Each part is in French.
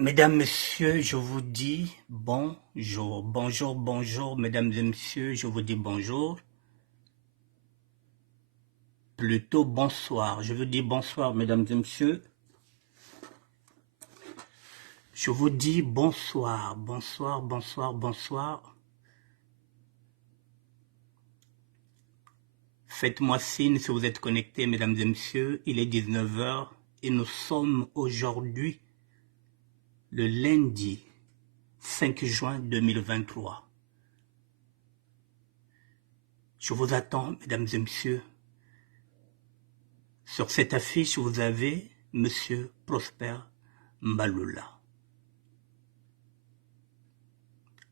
Mesdames, Messieurs, je vous dis bonjour, bonjour, bonjour, Mesdames et Messieurs, je vous dis bonjour, plutôt bonsoir, je vous dis bonsoir, Mesdames et Messieurs, je vous dis bonsoir, bonsoir, bonsoir, bonsoir, faites-moi signe si vous êtes connectés, Mesdames et Messieurs, il est 19 h et nous sommes aujourd'hui le lundi 5 juin 2023. Je vous attends, Mesdames et Messieurs. Sur cette affiche, vous avez Monsieur Prosper Mbalula.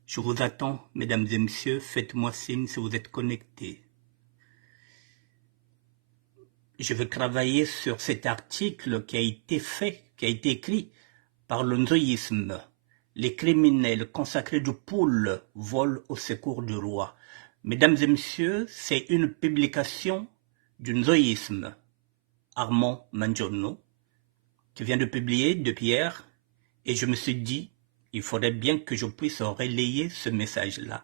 Je vous attends, Mesdames et Messieurs, faites-moi signe si vous êtes connectés. Je vais travailler sur cet article qui a été écrit par le nzoïsme. Les criminels consacrés du poule volent au secours du roi. Mesdames et Messieurs, c'est une publication du nzoïsme. Armand Mangione, qui vient de publier depuis hier, et je me suis dit, il faudrait bien que je puisse relayer ce message-là,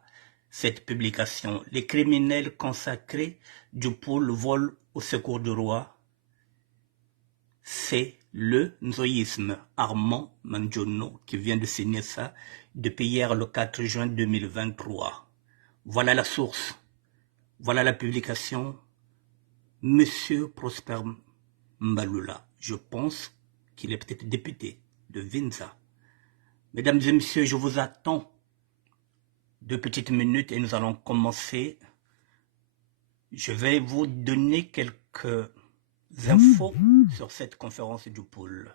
cette publication. Les criminels consacrés du pôle volent au secours du roi, c'est le nzoïsme. Armand Mangione qui vient de signer ça depuis hier le 4 juin 2023. Voilà la source, voilà la publication. Monsieur Prosper Mbalula, je pense qu'il est peut-être député de Vinza. Mesdames et messieurs, je vous attends 2 petites minutes et nous allons commencer. Je vais vous donner quelques infos sur cette conférence du pôle.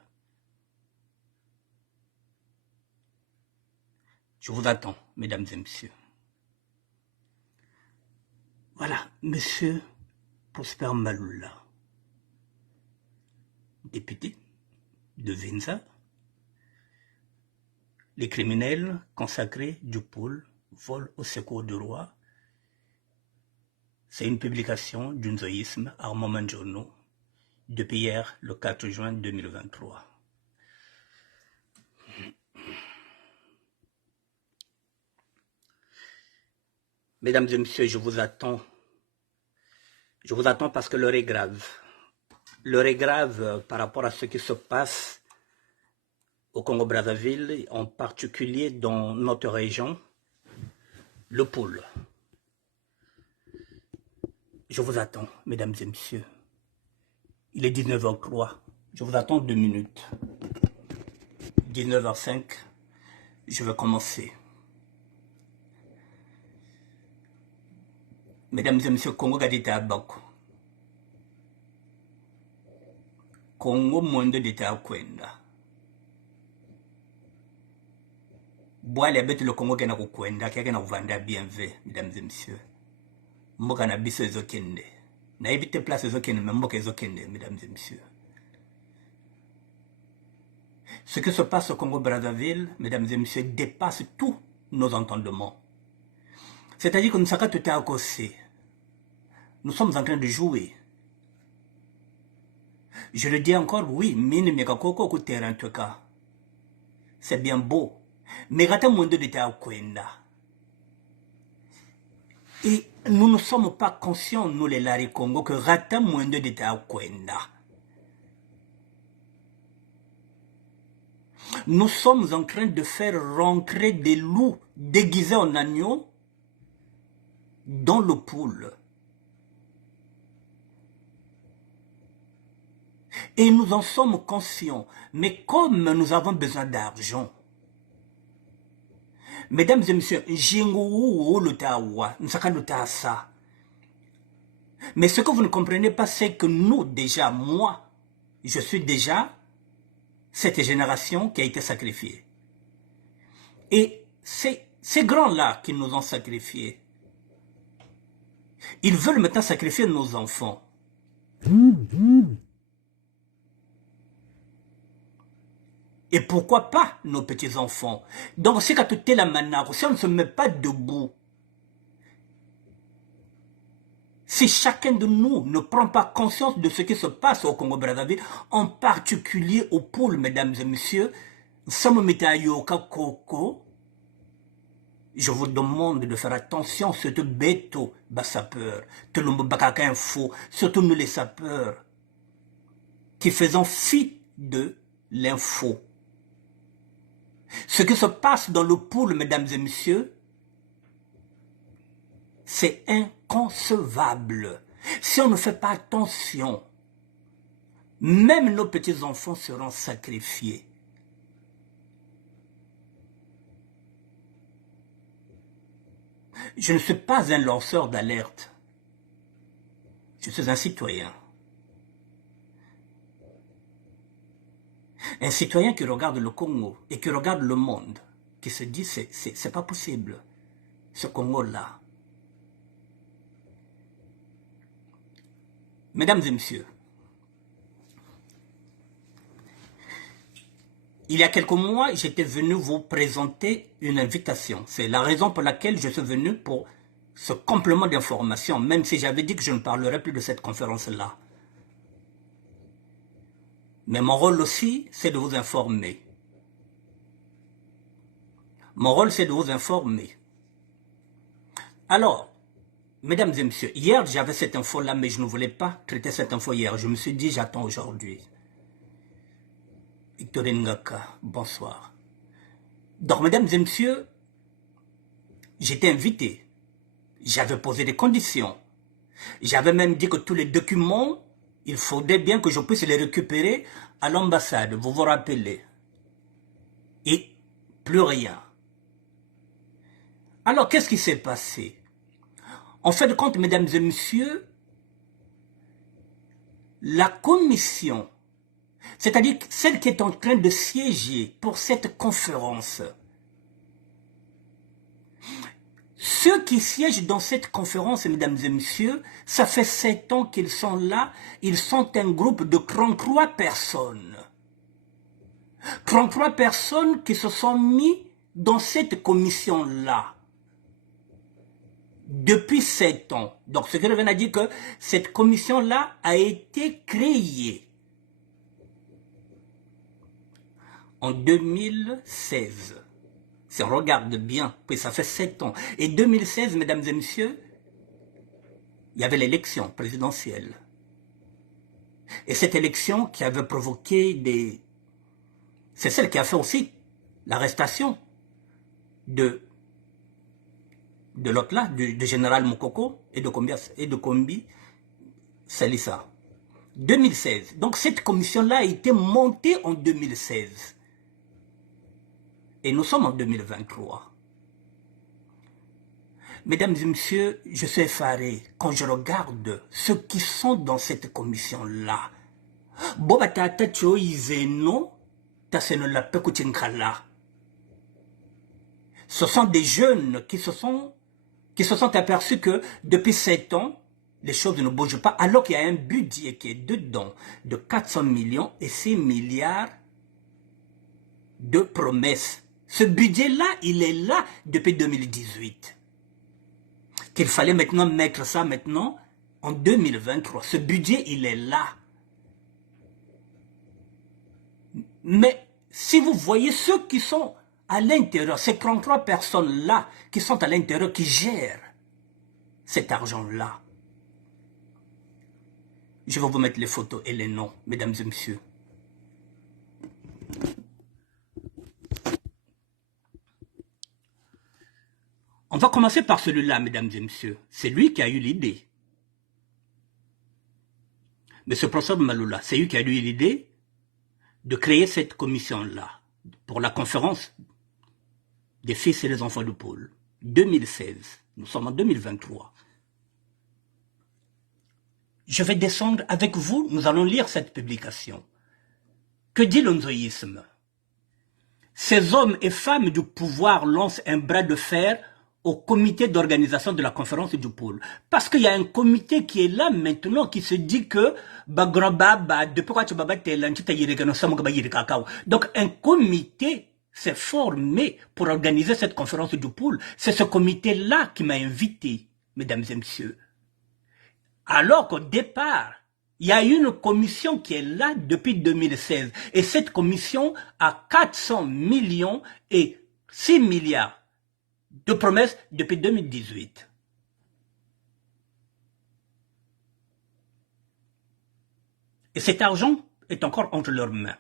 Je vous attends, mesdames et messieurs. Voilà, monsieur Prosper Mbalula, député de Vinza. Les criminels consacrés du pôle volent au secours du roi. C'est une publication du nzoïsme Armand Mangione depuis hier, le 4 juin 2023. Mesdames et messieurs, je vous attends. Je vous attends parce que l'heure est grave. L'heure est grave par rapport à ce qui se passe au Congo-Brazzaville, en particulier dans notre région, le pôle. Je vous attends, mesdames et messieurs. Il est 19h03. Je vous attends 2 minutes. 19h05, je vais commencer. Mesdames et messieurs, Congo gadita abako. Congo monde d'État kwenda. Boile abete le Congo gena kwenda, kia gena vanda bien ve, mesdames et messieurs. Mboka na biso ezokende. Na ebite place ezokende, mais mboka ezokende, mesdames et messieurs. Ce qui se passe au Congo-Brazzaville, mesdames et messieurs, dépasse tous nos entendements. C'est-à-dire que nous sommes tout à côté. Nous sommes en train de jouer. Je le dis encore, oui, mine mekakoko ku terrain tuka. C'est bien beau. Mais rata monde de ta kwenda. Et nous ne sommes pas conscients, nous les Lari Congo, que rata monde de ta kwenda. Nous sommes en train de faire rentrer des loups déguisés en agneaux dans le poule. Et nous en sommes conscients. Mais comme nous avons besoin d'argent, mesdames et messieurs, mais ce que vous ne comprenez pas, c'est que nous, déjà, moi, je suis déjà cette génération qui a été sacrifiée. Et ces grands-là qui nous ont sacrifiés, ils veulent maintenant sacrifier nos enfants. Et pourquoi pas nos petits-enfants? Donc, c'est qu'à toute la manière, si on ne se met pas debout, si chacun de nous ne prend pas conscience de ce qui se passe au Congo-Brazzaville, en particulier au pôle, mesdames et messieurs, Samomitayoka Koko, je vous demande de faire attention, cette bête bas sapeur, tout le monde info, surtout nous les sapeurs, qui faisons fi de l'info. Ce qui se passe dans le pool, mesdames et messieurs, c'est inconcevable. Si on ne fait pas attention, même nos petits-enfants seront sacrifiés. Je ne suis pas un lanceur d'alerte. Je suis un citoyen. Un citoyen qui regarde le Congo et qui regarde le monde, qui se dit c'est pas possible, ce Congo-là. Mesdames et messieurs, il y a quelques mois, j'étais venu vous présenter une invitation. C'est la raison pour laquelle je suis venu pour ce complément d'information, même si j'avais dit que je ne parlerai plus de cette conférence-là. Mais mon rôle aussi, c'est de vous informer. Mon rôle, c'est de vous informer. Alors, mesdames et messieurs, hier, j'avais cette info-là, mais je ne voulais pas traiter cette info hier. Je me suis dit, j'attends aujourd'hui. Victorine Ngaka, bonsoir. Donc, mesdames et messieurs, j'étais invité. J'avais posé des conditions. J'avais même dit que tous les documents, il faudrait bien que je puisse les récupérer à l'ambassade, vous vous rappelez. Et plus rien. Alors, qu'est-ce qui s'est passé? En fait de compte, mesdames et messieurs, la commission, c'est-à-dire celle qui est en train de siéger pour cette conférence, ceux qui siègent dans cette conférence, mesdames et messieurs, ça fait 7 ans qu'ils sont là, ils sont un groupe de 33 personnes. 33 personnes qui se sont mis dans cette commission-là. Depuis 7 ans. Donc, ce qui revient à dire que cette commission-là a été créée en 2016. Si on regarde bien, puis ça fait 7 ans. Et 2016, mesdames et messieurs, il y avait l'élection présidentielle. Et cette élection qui avait provoqué des... C'est celle qui a fait aussi l'arrestation de l'autre là, du général Mokoko et de Kombi Salissa. 2016. Donc cette commission-là a été montée en 2016. Et nous sommes en 2023. Mesdames et messieurs, je suis effaré quand je regarde ceux qui sont dans cette commission-là. Bobatata Choizeno, Tasenola Pekuchinkala. Ce sont des jeunes qui se sont aperçus que depuis 7 ans, les choses ne bougent pas, alors qu'il y a un budget qui est dedans de 400 millions et 6 milliards de promesses. Ce budget-là, il est là depuis 2018. Qu'il fallait maintenant mettre ça maintenant en 2023. Ce budget, il est là. Mais si vous voyez ceux qui sont à l'intérieur, ces 33 personnes-là qui sont à l'intérieur, qui gèrent cet argent-là, je vais vous mettre les photos et les noms, mesdames et messieurs. On va commencer par celui-là, mesdames et messieurs. C'est lui qui a eu l'idée. M. Professeur Maloula, c'est lui qui a eu l'idée de créer cette commission-là pour la conférence des fils et des enfants de Paul. 2016. Nous sommes en 2023. Je vais descendre avec vous, nous allons lire cette publication. Que dit l'onzoïsme? Ces hommes et femmes du pouvoir lancent un bras de fer au comité d'organisation de la conférence du pôle. Parce qu'il y a un comité qui est là maintenant qui se dit que donc un comité s'est formé pour organiser cette conférence du pôle. C'est ce comité-là qui m'a invité, mesdames et messieurs. Alors qu'au départ, Il y a une commission qui est là depuis 2016. Et cette commission a 400 millions et 6 milliards de promesses depuis 2018. Et cet argent est encore entre leurs mains.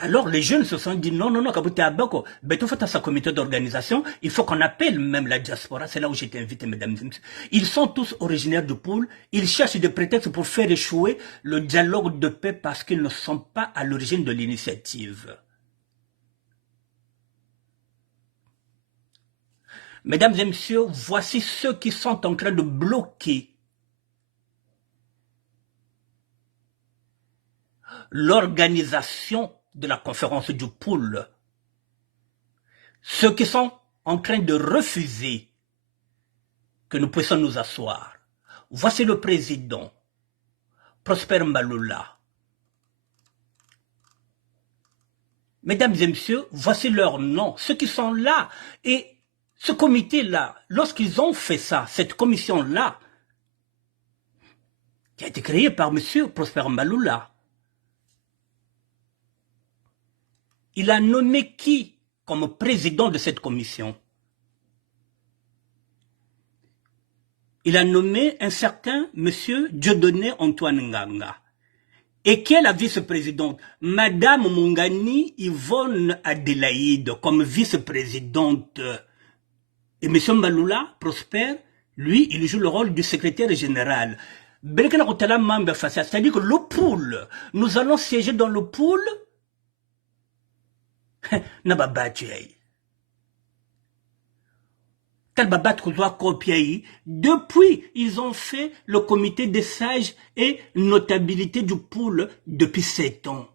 Alors les jeunes se sont dit non, Kabouté Abako, Beto fait à sa comité d'organisation, il faut qu'on appelle même la diaspora, c'est là où j'étais invité, mesdames et messieurs. Ils sont tous originaires du pôle, ils cherchent des prétextes pour faire échouer le dialogue de paix parce qu'ils ne sont pas à l'origine de l'initiative. Mesdames et messieurs, voici ceux qui sont en train de bloquer l'organisation de la conférence du pôle. Ceux qui sont en train de refuser que nous puissions nous asseoir. Voici le président, Prosper Maloula. Mesdames et messieurs, voici leurs noms, ceux qui sont là. Et ce comité-là, lorsqu'ils ont fait ça, cette commission-là, qui a été créée par M. Prosper Maloula, il a nommé qui comme président de cette commission? Il a nommé un certain monsieur Dieudonné Antoine Nganga. Et qui est la vice-présidente? Madame Mungani Yvonne Adélaïde comme vice-présidente. Et monsieur Maloula, Prosper, lui, il joue le rôle du secrétaire général. C'est-à-dire que le pool, nous allons siéger dans le pool. Depuis, ils ont fait le comité des sages et notabilité du pôle depuis 7 ans.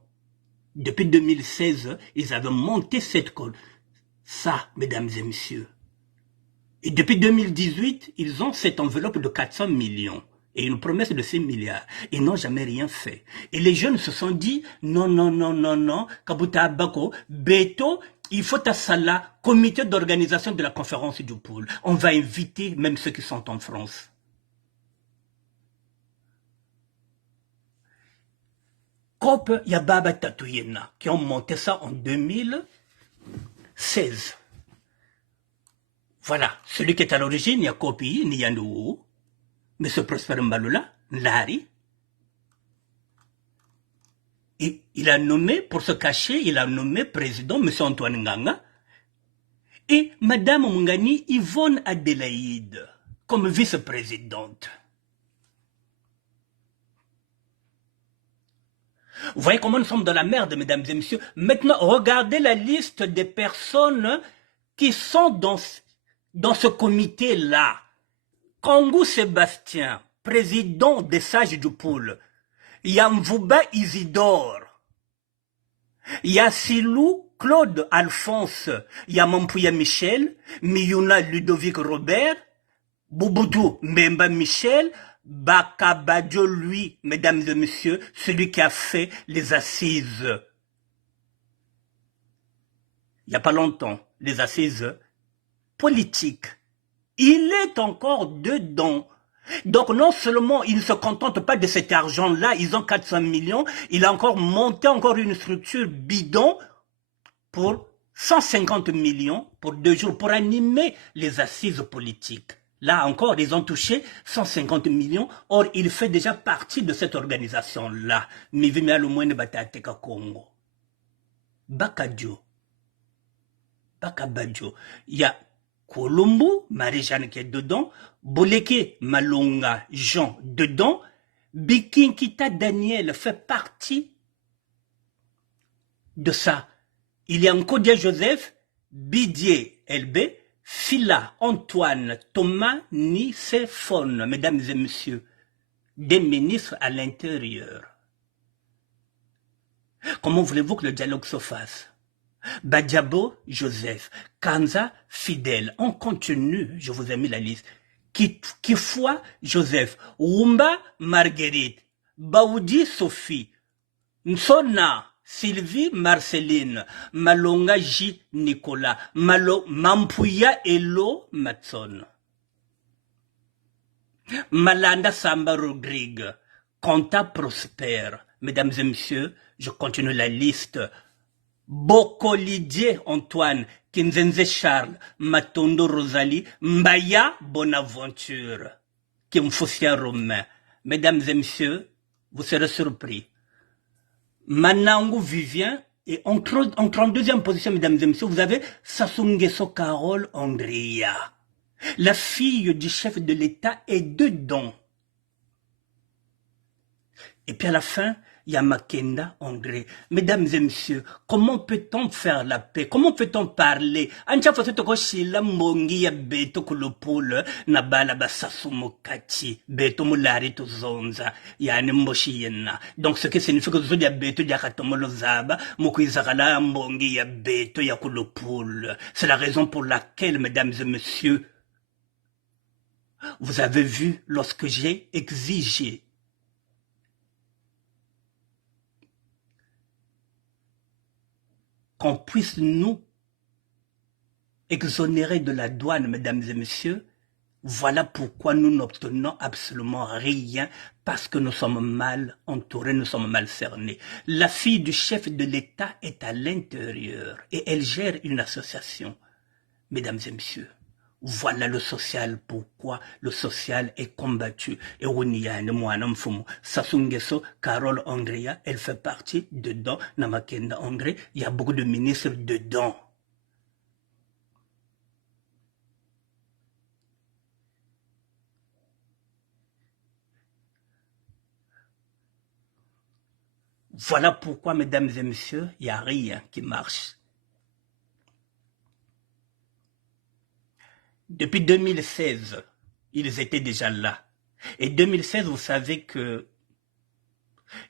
Depuis 2016, ils avaient monté cette code. Ça, mesdames et messieurs. Et depuis 2018, ils ont cette enveloppe de 400 millions. Et une promesse de 6 milliards. Ils n'ont jamais rien fait. Et les jeunes se sont dit, non, Kabouta Abako, Beto, il faut à Salah, comité d'organisation de la conférence du pôle. On va inviter même ceux qui sont en France. Cop Yababa Tatouyena, qui ont monté ça en 2016. Voilà, celui qui est à l'origine, il y a Kopi, Niyandou, M. Prosper Maloula, Lari. Il a nommé, pour se cacher, il a nommé président M. Antoine Nganga et Mme Mungani Yvonne Adélaïde comme vice-présidente. Vous voyez comment nous sommes dans la merde, mesdames et messieurs. Maintenant, regardez la liste des personnes qui sont dans ce comité-là. Kangou Sébastien, président des sages du pôle. Yamvouba Isidore. Yassilou Claude Alphonse. Yamampouya Michel. Miyuna Ludovic Robert. Bouboudou Mbemba Michel. Bakabadio lui, mesdames et messieurs, celui qui a fait les assises. Il n'y a pas longtemps, les assises politiques. Il est encore dedans. Donc non seulement ils ne se contentent pas de cet argent-là, ils ont 400 millions, il a encore monté une structure bidon pour 150 millions pour 2 jours, pour animer les assises politiques. Là encore, ils ont touché 150 millions, or il fait déjà partie de cette organisation-là. Congo. Bakadio. Bakabadio. Il y a Colombo, Marie-Jeanne qui est dedans, Boleke Malonga Jean dedans, Bikinkita Daniel fait partie de ça. Il y a Nkodia Joseph, Bidier LB, Phila Antoine Thomas Nicéphone, mesdames et messieurs, des ministres à l'intérieur. Comment voulez-vous que le dialogue se fasse? Badiabo Joseph, Kanza Fidèle, on continue, je vous ai mis la liste. Kifwa Joseph, Wumba Marguerite, Baoudi Sophie, Nsona Sylvie Marceline, Malonga J Nicolas, Mampouya Elo Matson, Malanda Samba Rodrigue, Kanta prospère. Mesdames et messieurs, je continue la liste. Bokolidie Antoine, Kinzenze Charles, Matondo Rosalie, Mbaya Bonaventure, Kimfosia Romain. Mesdames et messieurs, vous serez surpris. Manangu Vivien, et en 32e position, mesdames et messieurs, vous avez Sassou-Nguesso Carole Andrea. La fille du chef de l'État est dedans. Et puis à la fin, il y a Makenda André. Mesdames et messieurs, comment peut-on faire la paix? Comment peut-on parler? Ancha fasoto ko shila mbongi ya beto kulupula na bala basasu mokati beto mulari to zonza yani mboshi yena. Donc ce qui signifie que zodi ya beto ya katomolo zaba mukuizakala mbongi ya beto ya kulupula. C'est la raison pour laquelle, mesdames et messieurs, vous avez vu lorsque j'ai exigé qu'on puisse nous exonérer de la douane, mesdames et messieurs, voilà pourquoi nous n'obtenons absolument rien, parce que nous sommes mal entourés, nous sommes mal cernés. La fille du chef de l'État est à l'intérieur et elle gère une association. Mesdames et messieurs, voilà le social, pourquoi le social est combattu. Et Wuniyane Mwana Mfumu, Sassou-Nguesso, Carole Andrea, elle fait partie dedans, Namakenda André, il y a beaucoup de ministres dedans. Voilà pourquoi, mesdames et messieurs, il n'y a rien qui marche. Depuis 2016, ils étaient déjà là. Et 2016, vous savez que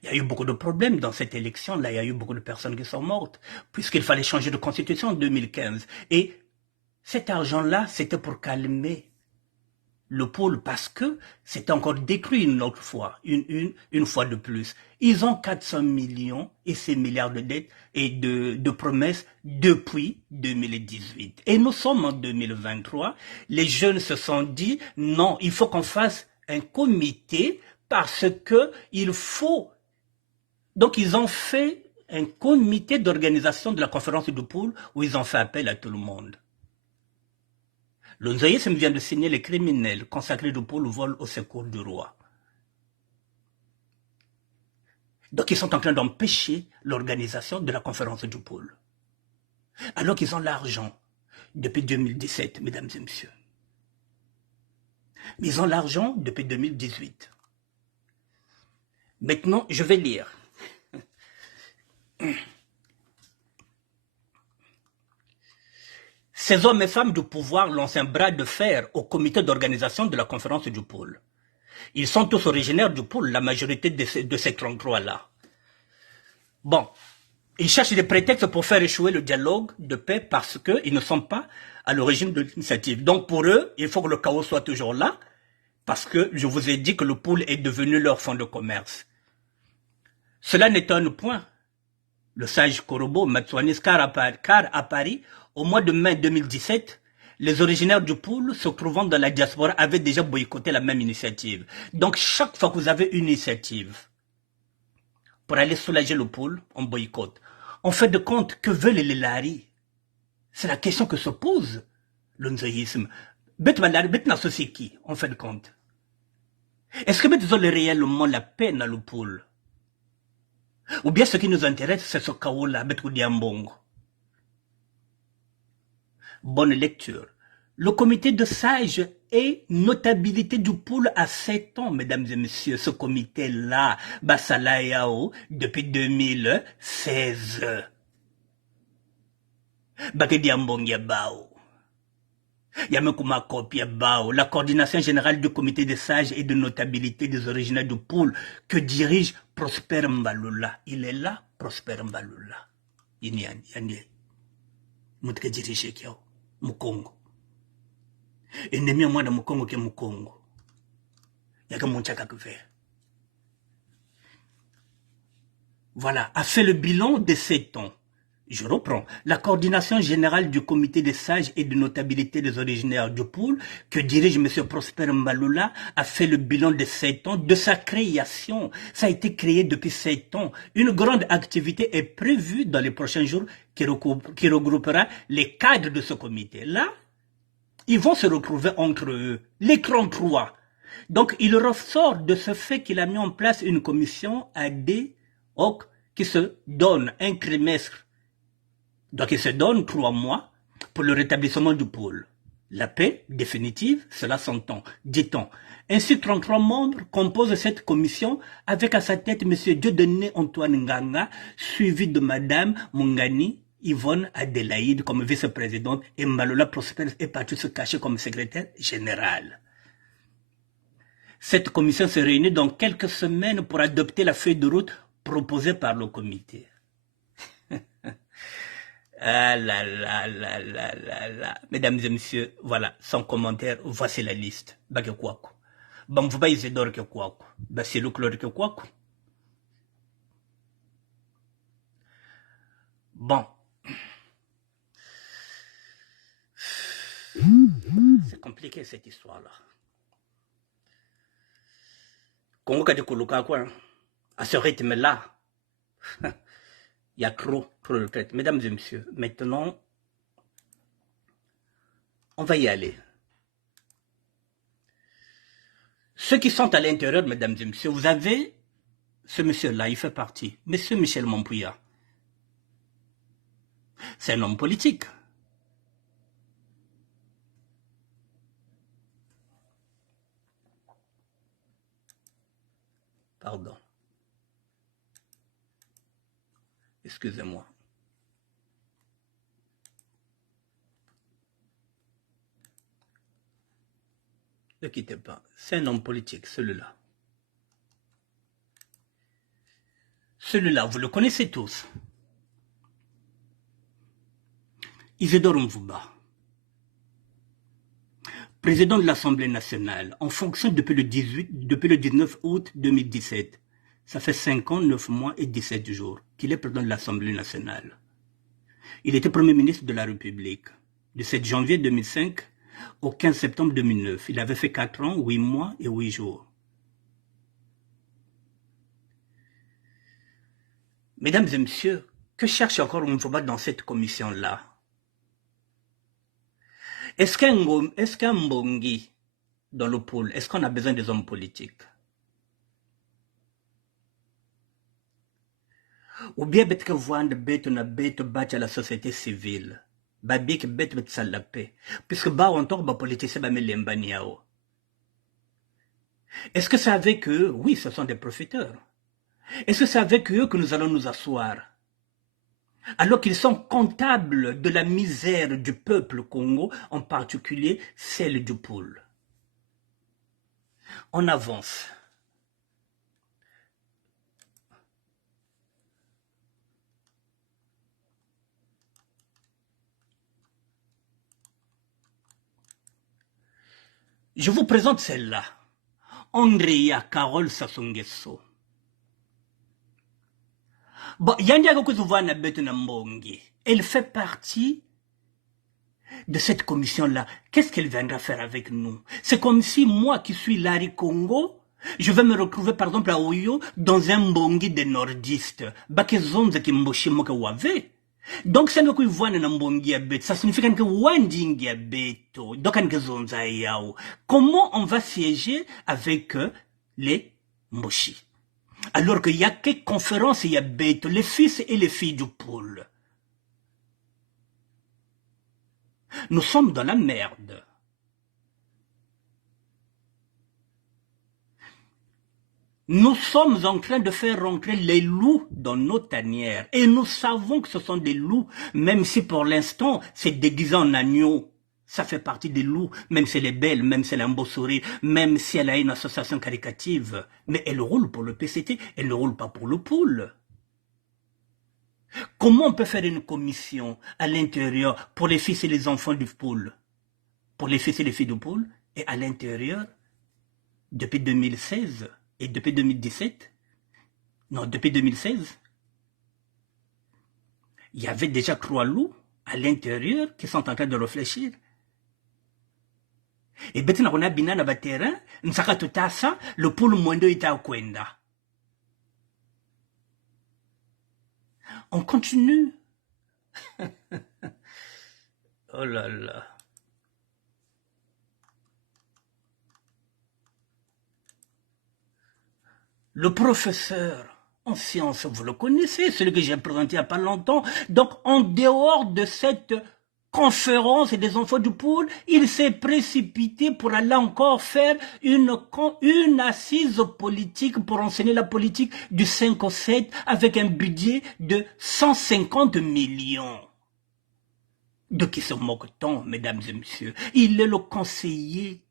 il y a eu beaucoup de problèmes dans cette élection-là. Il y a eu beaucoup de personnes qui sont mortes, puisqu'il fallait changer de constitution en 2015. Et cet argent-là, c'était pour calmer le pôle, parce que c'était encore détruit une autre fois, une fois de plus. Ils ont 400 millions et ces milliards de dettes et de promesses depuis 2018. Et nous sommes en 2023. Les jeunes se sont dit, non, il faut qu'on fasse un comité parce que il faut. Donc ils ont fait un comité d'organisation de la conférence du pôle où ils ont fait appel à tout le monde. Le Nzoïsme vient de signer les criminels consacrés du pôle vol au secours du roi. Donc ils sont en train d'empêcher l'organisation de la conférence du pôle. Alors qu'ils ont l'argent depuis 2017, mesdames et messieurs. Mais ils ont l'argent depuis 2018. Maintenant, je vais lire. Ces hommes et femmes du pouvoir lancent un bras de fer au comité d'organisation de la conférence du pôle. Ils sont tous originaires du pôle, la majorité de ces 33-là. Bon, ils cherchent des prétextes pour faire échouer le dialogue de paix parce qu'ils ne sont pas à l'origine de l'initiative. Donc pour eux, il faut que le chaos soit toujours là, parce que je vous ai dit que le pôle est devenu leur fonds de commerce. Cela n'étonne point le sage Korobo Matsuanis, car à Paris, au mois de mai 2017, les originaires du pôle se trouvant dans la diaspora avaient déjà boycotté la même initiative. Donc chaque fois que vous avez une initiative pour aller soulager le pôle, on boycotte. On fait de compte que veulent les Lari. C'est la question que se pose le nzoïsme. On fait de compte. Est-ce que vous avez réellement la paix dans le pôle? Ou bien ce qui nous intéresse, c'est ce chaos-là, Betoudiambongo. Bonne lecture. Le comité de sages et notabilité du pôle à 7 ans, mesdames et messieurs. Ce comité-là, Basalayao, depuis 2016. Bakediambongia Bao. Yamekuma Kopia Bao, la coordination générale du comité des sages et de notabilité des originaires du pôle que dirige Prosper Mbalula. Il est là, Prosper Mbalula. Yandi. Mutke dirige Kiao, Mukongo. Ennemi à moi de Mukongo qui est Mukongo. Yaka Monchaka que faire. Voilà, a fait le bilan de 7 ans. Je reprends. La coordination générale du comité des sages et de notabilité des originaires du pôle, que dirige M. Prosper Maloula, a fait le bilan de 7 ans de sa création. Ça a été créé depuis 7 ans. Une grande activité est prévue dans les prochains jours qui regroupera les cadres de ce comité. Là, ils vont se retrouver entre eux, les 33. Donc, il ressort de ce fait qu'il a mis en place une commission ad hoc qui se donne un trimestre. Donc, il se donne 3 mois pour le rétablissement du pôle. La paix définitive, cela s'entend, dit-on. Ainsi, 33 membres composent cette commission avec à sa tête M. Dieudonné Antoine Nganga, suivi de Mme Mungani Yvonne Adélaïde comme vice-présidente et Maloula Prosper est parti se cacher comme secrétaire général. Cette commission se réunit dans quelques semaines pour adopter la feuille de route proposée par le comité. Ah là là là là là là. Mesdames et messieurs, voilà, sans commentaire, voici la liste. Bake kwako. Bamvuba Isidore ke kwako. Basilu Claude ke kwako. Bon. C'est compliqué cette histoire-là. Congo kadi kuluka quoi. À ce rythme-là. Il y a trop de retraites. Mesdames et messieurs, maintenant, on va y aller. Ceux qui sont à l'intérieur, mesdames et messieurs, vous avez ce monsieur-là, il fait partie. Monsieur Michel Mompouya. C'est un homme politique. Pardon. Excusez-moi. Ne quittez pas. C'est un homme politique, celui-là. Celui-là, vous le connaissez tous. Isidore Mvuba, président de l'Assemblée nationale, en fonction depuis le 19 août 2017. Ça fait 5 ans, 9 mois et 17 jours qu'il est président de l'Assemblée nationale. Il était Premier ministre de la République du 7 janvier 2005 au 15 septembre 2009. Il avait fait 4 ans, 8 mois et 8 jours. Mesdames et messieurs, que cherche encore Mvuba dans cette commission-là? Est-ce qu'un Mbongi dans le pôle, est-ce qu'on a besoin des hommes politiques? Ou bien bet que voande bet na bet battre à la société civile. Babik bet la paix. Puisque ba on tombe politicien ba melembaniao. Est-ce que c'est avec eux? Oui, ce sont des profiteurs. Est-ce que c'est avec eux que nous allons nous asseoir? Alors qu'ils sont comptables de la misère du peuple Congo, en particulier celle du pôle. On avance. Je vous présente celle-là. Andrea Carole Sassou-Nguesso. Bon, elle fait partie de cette commission-là. Qu'est-ce qu'elle viendra faire avec nous? C'est comme si moi qui suis Larry Congo, je vais me retrouver par exemple à Oyo dans un mbongi des nordistes. Donc, ça signifie que comment on va siéger avec les Mboshi? Alors qu'il y a quelques conférences, il y a Beto, les fils et les filles du pôle. Nous sommes dans la merde. Nous sommes en train de faire rentrer les loups dans nos tanières. Et nous savons que ce sont des loups, même si pour l'instant, c'est déguisé en agneau. Ça fait partie des loups, même si elle est belle, même si elle a un beau sourire, même si elle a une association caricative. Mais elle roule pour le PCT, elle ne roule pas pour le pôle. Comment on peut faire une commission à l'intérieur pour les fils et les enfants du pôle? Pour les fils et les filles du pôle, et à l'intérieur, depuis 2016 et depuis 2017, non, depuis 2016, Il y avait déjà trois loups à l'intérieur qui sont en train de réfléchir. Et maintenant on a bina na terrain, nsaka tutasa, le poule mwendo ita kwenda. On continue. Oh là là. Le professeur en sciences, vous le connaissez, celui que j'ai présenté il n'y a pas longtemps. Donc, en dehors de cette conférence des enfants du pôle, il s'est précipité pour aller encore faire une assise politique pour enseigner la politique du 5 au 7 avec un budget de 150 millions. De qui se moque-t-on, mesdames et messieurs? Il est le conseiller,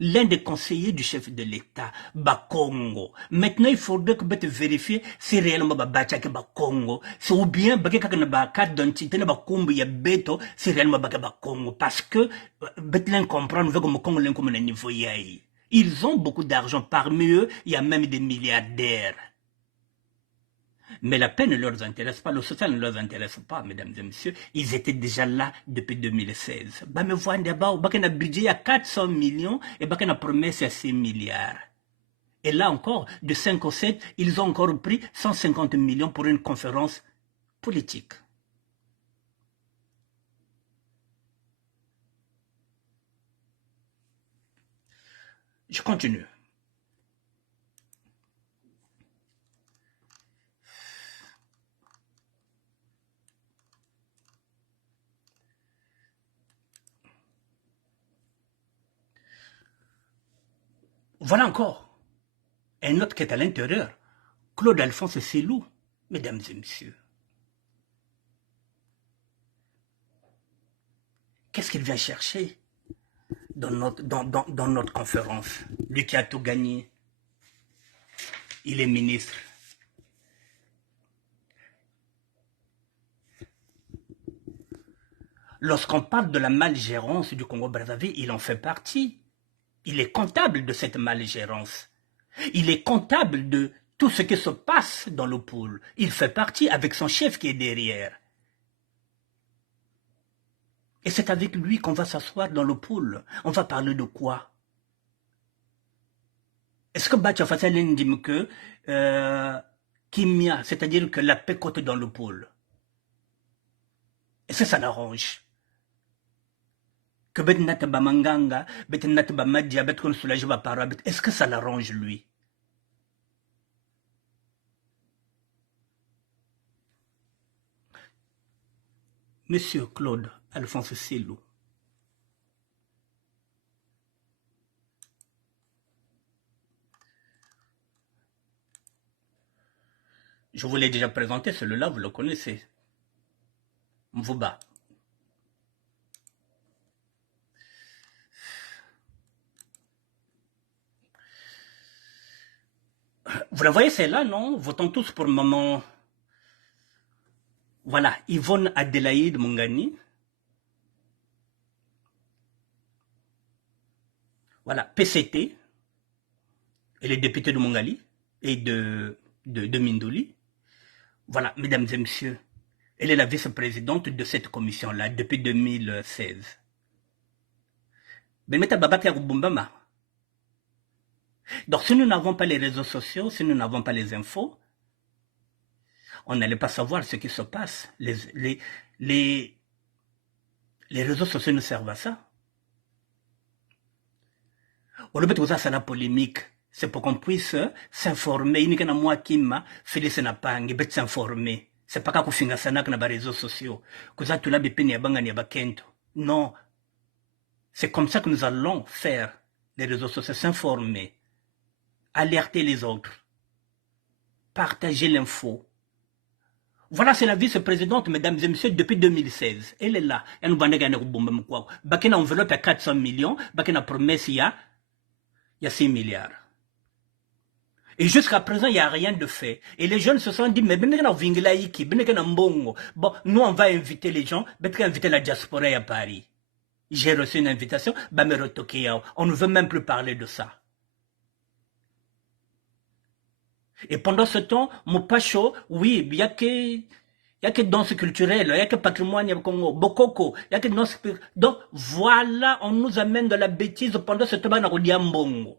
l'un des conseillers du chef de l'État, Bakongo. Maintenant, il faudrait que tu vérifies si réellement Babachake Bakongo, c'est ou bien Bakaka Baka d'identité Bakombo ya Beto, si réellement Bakongo. Parce que Betlen comprend, veut comme Congo comme un niveau yaï. Ils ont beaucoup d'argent, parmi eux, il y a même des milliardaires. Mais la paix ne leur intéresse pas, le social ne leur intéresse pas, mesdames et messieurs. Ils étaient déjà là depuis 2016. Bah, me voyez d'abord, bah, un budget à 400 millions et bah, une promesse à 6 milliards. Et là encore, de 5 au 7, ils ont encore pris 150 millions pour une conférence politique. Je continue. Voilà encore un autre qui est à l'intérieur. Claude Alphonse Selou, mesdames et messieurs. Qu'est-ce qu'il vient chercher dans notre conférence? Lui qui a tout gagné. Il est ministre. Lorsqu'on parle de la malgérance du Congo-Brazzaville, il en fait partie. Il est comptable de cette malgérance. Il est comptable de tout ce qui se passe dans le pôle. Il fait partie avec son chef qui est derrière. Et c'est avec lui qu'on va s'asseoir dans le pôle. On va parler de quoi? Est-ce que Bacha Fassalin dit que Kimia, c'est-à-dire que la paix côte dans le pôle? Est-ce que ça l'arrange? Que Betnat Bamanganga, Betnat Bamadia, Betkon Soulajba Parabet, est-ce que ça l'arrange lui? Monsieur Claude Alphonse Selou, je vous l'ai déjà présenté, celui-là, vous le connaissez. Mvouba. Vous la voyez, c'est là, non? Votons tous pour maman. Voilà, Yvonne Adélaïde Mongani. Voilà, PCT. Elle est députée de Mongali et de Mindouli. Voilà, mesdames et messieurs, elle est la vice-présidente de cette commission-là depuis 2016. Donc, si nous n'avons pas les réseaux sociaux, si nous n'avons pas les infos, on n'allait pas savoir ce qui se passe. Les réseaux sociaux nous servent à ça. On le ça, c'est la polémique. C'est pour qu'on puisse s'informer. Il n'y a pas moi qui m'a fait des sénapangs, et s'informer. C'est pas qu'on finisse ça dans les réseaux sociaux. Que ça, tu l'as bépé, non. C'est comme ça que nous allons faire les réseaux sociaux, s'informer, alerter les autres, partager l'info. Voilà, c'est la vice-présidente, mesdames et messieurs, depuis 2016. Elle est là. Elle nous va gagner au bombe. Bakina enveloppe à 400 millions, Bakina promesse, il y a 6 milliards. Et jusqu'à présent, il n'y a rien de fait. Et les jeunes se sont dit, mais bon, nous, on va inviter les gens, peut-être inviter la diaspora à Paris. J'ai reçu une invitation, on ne veut même plus parler de ça. Et pendant ce temps, mon pacho, oui, bien que Il n'y a que danse culturelle, il n'y a que patrimoine au Congo, Bokoko, il n'y a que danse. Donc voilà, on nous amène de la bêtise pendant ce temps à Bongo.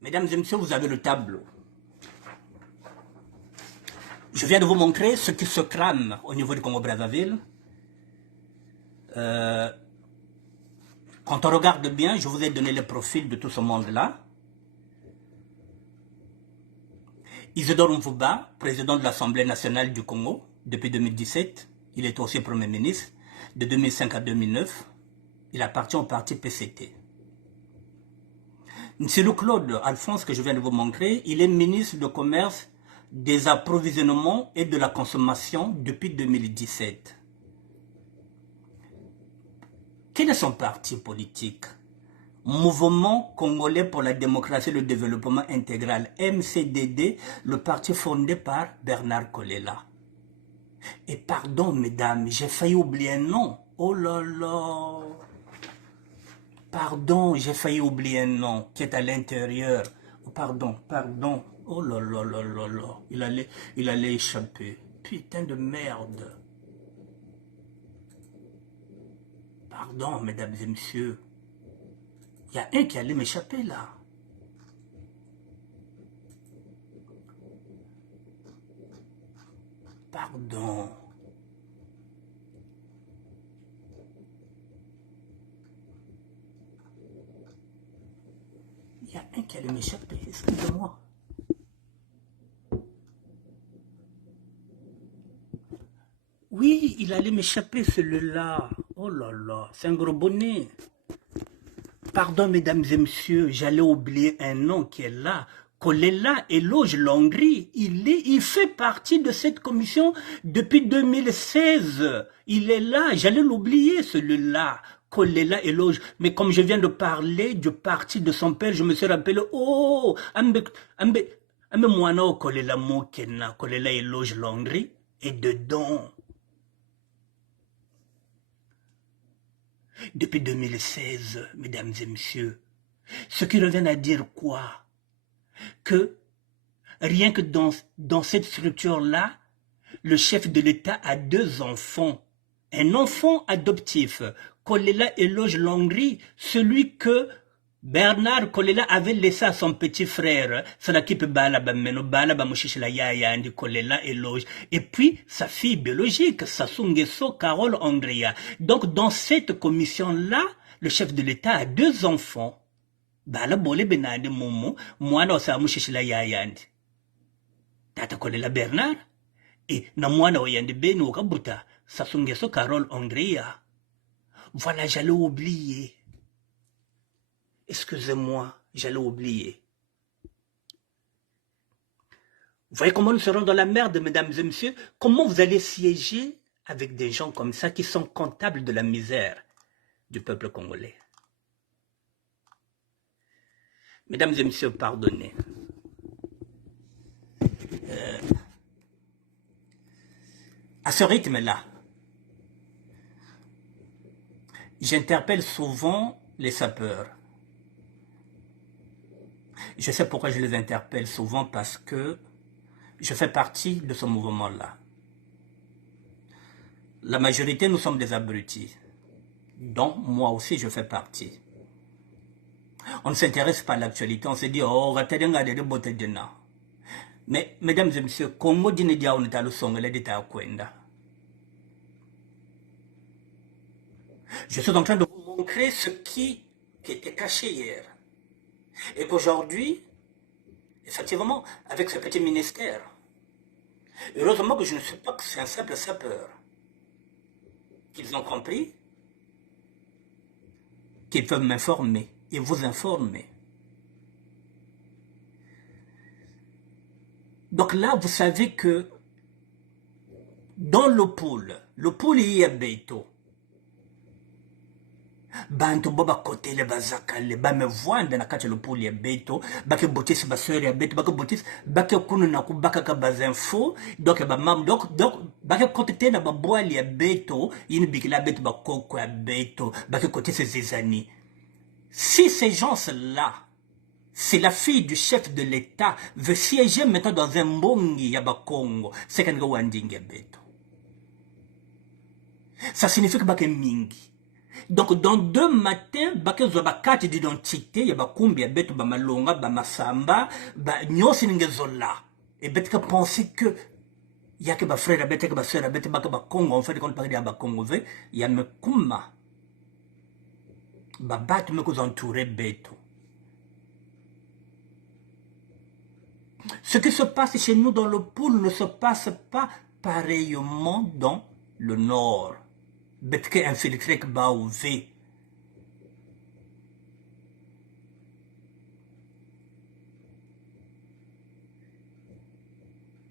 Mesdames et messieurs, vous avez le tableau. Je viens de vous montrer ce qui se crame au niveau du Congo-Brazzaville. Quand on regarde bien, je vous ai donné le profil de tout ce monde-là. Isidore Mvuba, président de l'Assemblée nationale du Congo, depuis 2017. Il est aussi Premier ministre. De 2005 à 2009, il appartient au parti PCT. M. Claude Alphonse, que je viens de vous montrer, il est ministre du Commerce, des Approvisionnements et de la Consommation depuis 2017. Quel est son parti politique? Mouvement Congolais pour la démocratie et le développement intégral, MCDD, le parti fondé par Bernard Kolela. Et pardon, mesdames, j'ai failli oublier un nom. Oh là là. Pardon, j'ai failli oublier un nom qui est à l'intérieur. Oh, pardon. Oh là là là là là. Il allait échapper. Putain de merde. Pardon, mesdames et messieurs. Il y a un qui allait m'échapper là. Pardon. Il y a un qui allait m'échapper, excusez-moi. Oui, il allait m'échapper celui-là. Oh là là, c'est un gros bonnet. Pardon, mesdames et messieurs, j'allais oublier un nom qui est là. Kolela Eloge Longri, il fait partie de cette commission depuis 2016. Il est là, j'allais l'oublier celui-là. Kolela Eloge. Mais comme je viens de parler du parti de son père, je me suis rappelé, oh, ambe moana Kolela Mokena, Kolela Eloge Longri, et dedans. Depuis 2016, mesdames et messieurs, ce qui revient à dire quoi? Que rien que dans cette structure-là, le chef de l'État a 2 enfants. Un enfant adoptif, Kolela Eloge Longri, celui que Bernard Kolela avait laissé à son petit frère, Kolela Eloge, et puis sa fille biologique, Sassou Carole Andrea. Donc dans cette commission-là, le chef de l'État a 2 enfants. Bala bole benade momo, mwana osamu shishila yayandi. Tata Kolela Bernard, et na mwana oyande beni okabuta, Sassou Carole Andrea. Voilà, j'allais oublier. Excusez-moi, j'allais oublier. Vous voyez comment nous serons dans la merde, mesdames et messieurs? Comment vous allez siéger avec des gens comme ça qui sont comptables de la misère du peuple congolais? Mesdames et messieurs, pardonnez. À ce rythme-là, j'interpelle souvent les sapeurs. Je sais pourquoi je les interpelle souvent, parce que je fais partie de ce mouvement-là. La majorité, nous sommes des abrutis, dont moi aussi je fais partie. On ne s'intéresse pas à l'actualité, on se dit, oh, mais, mesdames et messieurs, Congo Dinedia, on est à l'Osongole d'État Kwenda. Je suis en train de vous montrer ce qui était caché hier. Et qu'aujourd'hui, effectivement, avec ce petit ministère, heureusement que je ne suis pas que c'est un simple sapeur. Qu'ils ont compris qu'ils peuvent m'informer et vous informer. Donc là, vous savez que dans le pôle IABEITO, bantu bo bakotele bazakale bamevwanda na kati ya lupuli ya beto bake botisi baswere ya beto bake botisi bake kunu na kubakaka bazinfo donc bamam donc bake kote na babwali ya beto yini bikila beto bakoko ya beto bake kotisi zizani. Si ces gens-là, si la fille du chef de l'État veut siéger maintenant dans un mbongi ya bakongo, c'est qu'elle wandinge beto. Ça signifie que bake mingi. Donc, dans 2 matins, bake zo bakati d'identité, ya bakumbi ya beto ba malonga, ba masamba, ba nyosi ningezola. Et betka penser que ya ke ba frère ya bete ke ba sœur ya bete bake ba Congo, en fait, quand on parle ya ba Congo, ya me kuma. Ba batu me ko entouré beto. Ce qui se passe chez nous dans le Poul ne se passe pas pareillement dans le Nord. Betke infiltré que baouvé.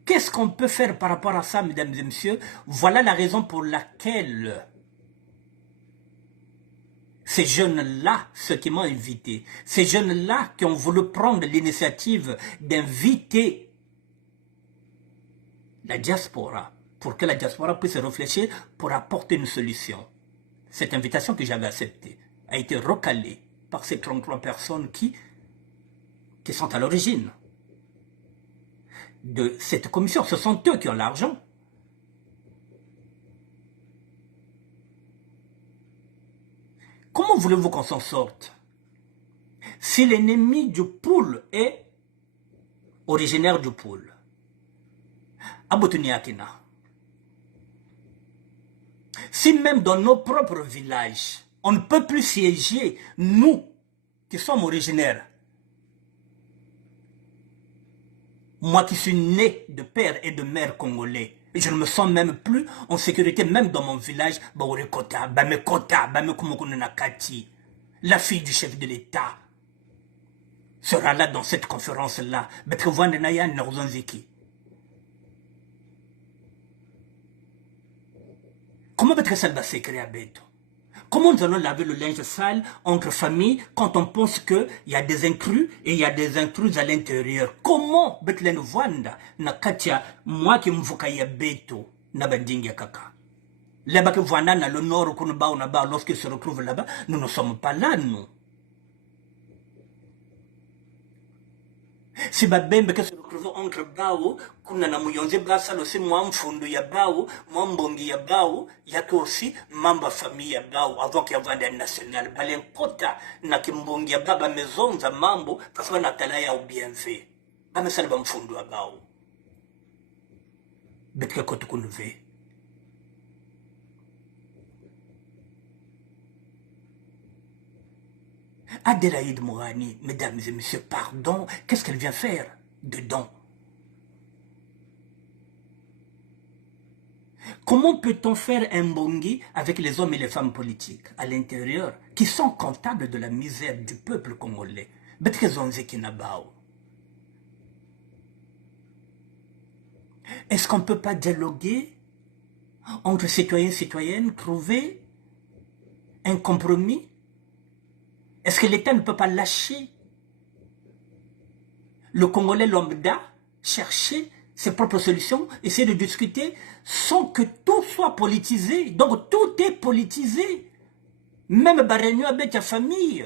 Qu'est-ce qu'on peut faire par rapport à ça, mesdames et messieurs? Voilà la raison pour laquelle ces jeunes-là, ceux qui m'ont invité, ces jeunes-là qui ont voulu prendre l'initiative d'inviter la diaspora, pour que la diaspora puisse réfléchir pour apporter une solution. Cette invitation que j'avais acceptée a été recalée par ces 33 personnes qui sont à l'origine de cette commission. Ce sont eux qui ont l'argent. Comment voulez-vous qu'on s'en sorte si l'ennemi du Poul est originaire du Poul? Abotuniakina. Si même dans nos propres villages, on ne peut plus siéger, nous qui sommes originaires, moi qui suis né de père et de mère congolais, je ne me sens même plus en sécurité, même dans mon village, la fille du chef de l'État sera là dans cette conférence-là. Comment peut-être ça va s'écrire à Beto? Comment nous allons laver le linge sale entre familles quand on pense qu'il y a des intrus et il y a des intrus à l'intérieur? Comment Betlen Vanda na katia moi qui m'voka ya Beto na bandingi ya kaka? Là-bas que Vanda na le nord qu'on ba on a ba lorsqu'il se retrouve là-bas, nous ne sommes pas là nous. Si babembe que se retrouve entre bao kuna na muyonze basa lo si mwa mfundu ya bao mwa mbongi ya bao yake aussi mamba famille ya bao avant qu'il y ait un national balen kota na kimbongi ya baba mezonza mambo kaswa na tala ya ubienve bame salba mfundu ya bao betke kotu kunuve. Adélaïde Mourani, mesdames et messieurs, pardon, qu'est-ce qu'elle vient faire dedans? Comment peut-on faire un bongi avec les hommes et les femmes politiques à l'intérieur qui sont comptables de la misère du peuple congolais? Est-ce qu'on ne peut pas dialoguer entre citoyens et citoyennes, trouver un compromis? Est-ce que l'État ne peut pas lâcher le Congolais lambda, chercher ses propres solutions, essayer de discuter sans que tout soit politisé? Donc tout est politisé. Même Barénio avec ta famille.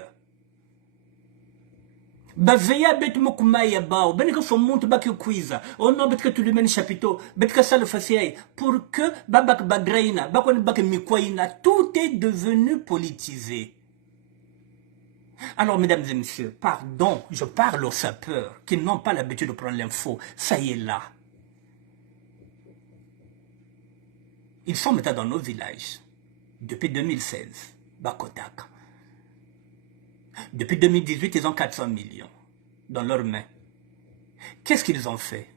Baveya bet mokumaya bao, beneka son monte baki kwiza. On a betka tu lui mènes chapiteau, betka ça le faciaï, pour que babak bagraina, bakon bak mikwaina, tout est devenu politisé. Alors, mesdames et messieurs, pardon, je parle aux sapeurs qui n'ont pas l'habitude de prendre l'info. Ça y est là. Ils sont maintenant dans nos villages depuis 2016, Bakotak. Depuis 2018, ils ont 400 millions dans leurs mains. Qu'est-ce qu'ils ont fait?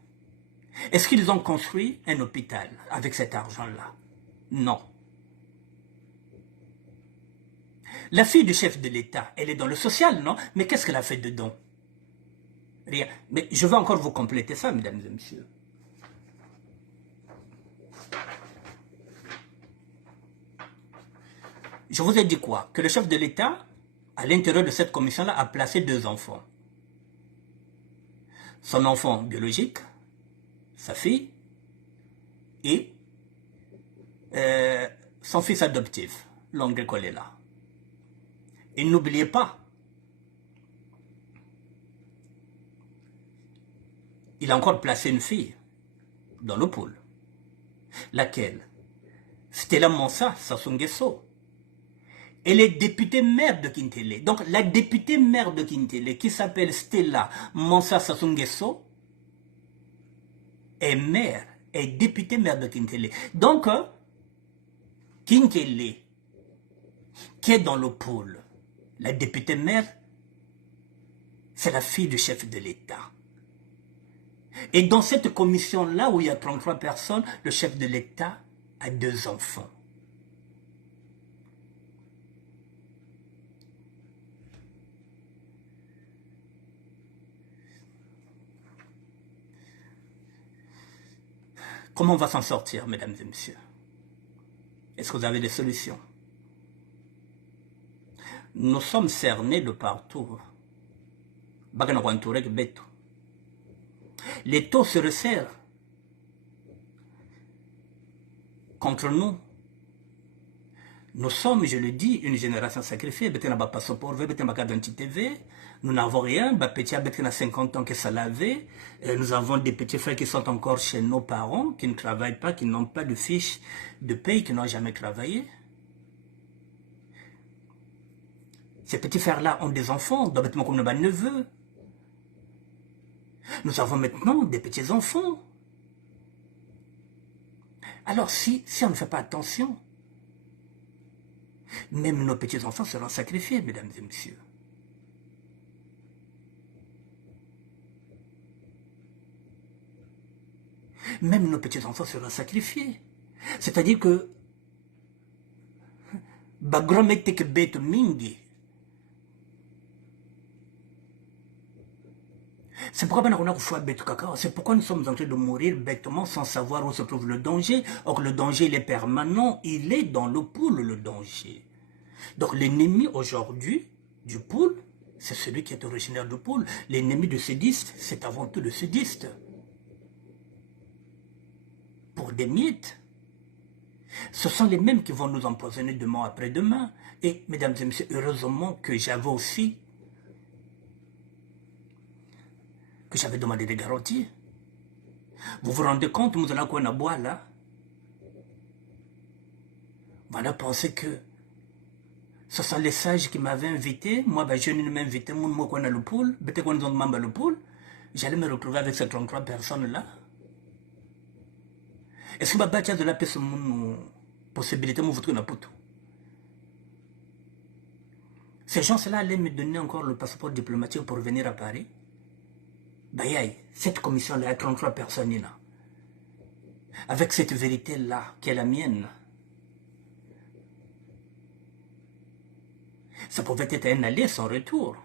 Est-ce qu'ils ont construit un hôpital avec cet argent-là? Non. La fille du chef de l'État, elle est dans le social, non? Mais qu'est-ce qu'elle a fait dedans? Rien. Mais je vais encore vous compléter ça, mesdames et messieurs. Je vous ai dit quoi? Que le chef de l'État, à l'intérieur de cette commission-là, a placé 2 enfants. Son enfant biologique, sa fille, et son fils adoptif, l'oncle Kolela. Et n'oubliez pas, il a encore placé une fille dans le pool. Laquelle? Stella Mansa Sassou Nguesso. Elle est députée maire de Kintele. Donc la députée maire de Kintele, qui s'appelle Stella Mansa Sassou Nguesso, est maire, est députée maire de Kintele. Donc, Kintele, qui est dans le pôle, la députée maire, c'est la fille du chef de l'État. Et dans cette commission-là, où il y a 33 personnes, le chef de l'État a 2 enfants. Comment on va s'en sortir, mesdames et messieurs? Est-ce que vous avez des solutions? Nous sommes cernés de partout. Les taux se resserrent contre nous. Nous sommes, je le dis, une génération sacrifiée. Nous n'avons rien. Petit a 50 ans que ça l'avait. Nous avons des petits frères qui sont encore chez nos parents, qui ne travaillent pas, qui n'ont pas de fiche de paye, qui n'ont jamais travaillé. Ces petits frères-là ont des enfants, comme nos neveux. Nous avons maintenant des petits-enfants. Alors si on ne fait pas attention, même nos petits-enfants seront sacrifiés, mesdames et messieurs. Même nos petits-enfants seront sacrifiés. C'est-à-dire que c'est pourquoi nous sommes en train de mourir bêtement sans savoir où se trouve le danger. Or, le danger, il est permanent. Il est dans le pool, le danger. Donc, l'ennemi aujourd'hui du pool, c'est celui qui est originaire du pool. L'ennemi de sudiste, c'est avant tout le sudiste. Pour des miettes. Ce sont les mêmes qui vont nous empoisonner demain après-demain. Et, mesdames et messieurs, heureusement que j'avais aussi demandé des garanties. Vous vous rendez compte, nous allons quoi boire là? Voilà, penser que ce sont les sages qui m'avaient invité. Moi, je ne m'invitais pas, moi, qu'on a le pool. Peut-être qu'on nous demande le pool. J'allais me retrouver avec ces 33 personnes-là. Est-ce que je vais de la possibilité de vous faire tout? Ces gens-là allaient me donner encore le passeport diplomatique pour venir à Paris. Cette commission-là, il y a 33 personnes là. Avec cette vérité-là, qui est la mienne. Ça pouvait être un aller sans retour.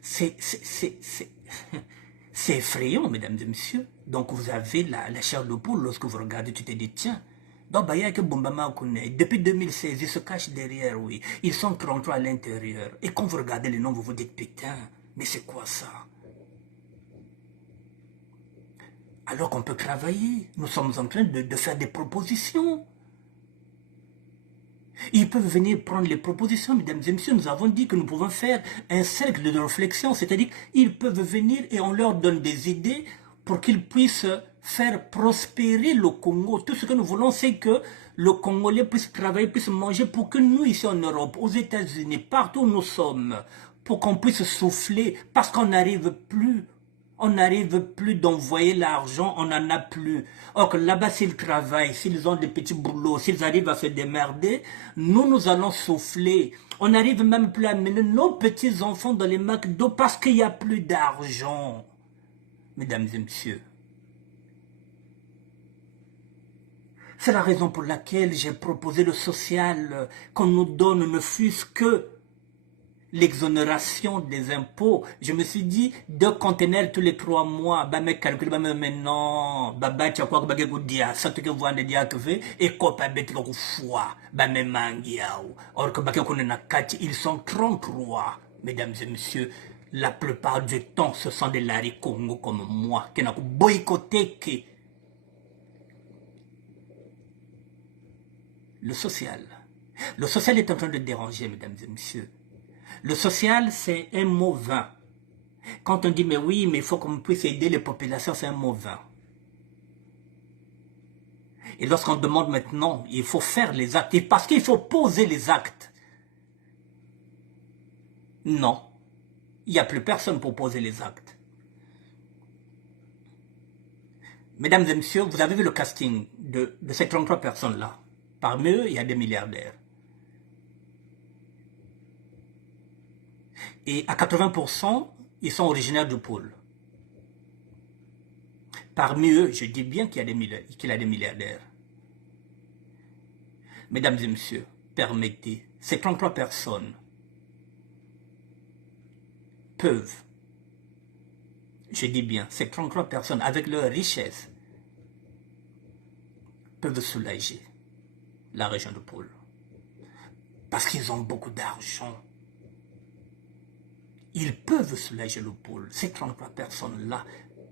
C'est effrayant, mesdames et messieurs. Donc vous avez la chair de poule lorsque vous regardez, tu te dis, tiens, donc il y a que Bombama connaît. Depuis 2016, ils se cachent derrière, oui. Ils sont 33 à l'intérieur. Et quand vous regardez les noms, vous vous dites, putain, mais c'est quoi ça? Alors qu'on peut travailler. Nous sommes en train de faire des propositions. Ils peuvent venir prendre les propositions, mesdames et messieurs. Nous avons dit que nous pouvons faire un cercle de réflexion, c'est-à-dire qu'ils peuvent venir et on leur donne des idées pour qu'ils puissent faire prospérer le Congo. Tout ce que nous voulons, c'est que le Congolais puisse travailler, puisse manger pour que nous, ici en Europe, aux États-Unis, partout où nous sommes, pour qu'on puisse souffler, parce qu'on n'arrive plus. On n'arrive plus d'envoyer l'argent, on n'en a plus. Or que là-bas, s'ils travaillent, s'ils ont des petits boulots, s'ils arrivent à se démerder, nous allons souffler. On n'arrive même plus à amener nos petits-enfants dans les McDo parce qu'il n'y a plus d'argent. Mesdames et messieurs. C'est la raison pour laquelle j'ai proposé le social, qu'on nous donne ne fût-ce que l'exonération des impôts. Je me suis dit, 2 conteneurs tous les 3 mois, bah, me calcule, bah, mais non, bah, bah, tu as quoi, bah, que dia, ça te que vous en dia que fait, et quoi, bah, bête, que foi, bah, me mangiao. Or, que, bah, que qu'on a 4, ils sont 33, mesdames et messieurs. La plupart du temps, ce sont des Larry Congo comme moi, qui n'ont boycotté que le social. Le social est en train de déranger, mesdames et messieurs. Le social, c'est un mot vain. Quand on dit, mais oui, mais il faut qu'on puisse aider les populations, c'est un mot vain. Et lorsqu'on demande maintenant, il faut faire les actes, et parce qu'il faut poser les actes. Non, il n'y a plus personne pour poser les actes. Mesdames et messieurs, vous avez vu le casting de ces 33 personnes-là. Parmi eux, il y a des milliardaires. Et à 80%, ils sont originaires du pôle. Parmi eux, je dis bien qu'il y a des milliardaires. Mesdames et messieurs, permettez, ces 33 personnes peuvent, je dis bien, ces 33 personnes, avec leur richesse, peuvent soulager la région de pôle. Parce qu'ils ont beaucoup d'argent. Ils peuvent soulager le pôle. Ces 33 personnes-là,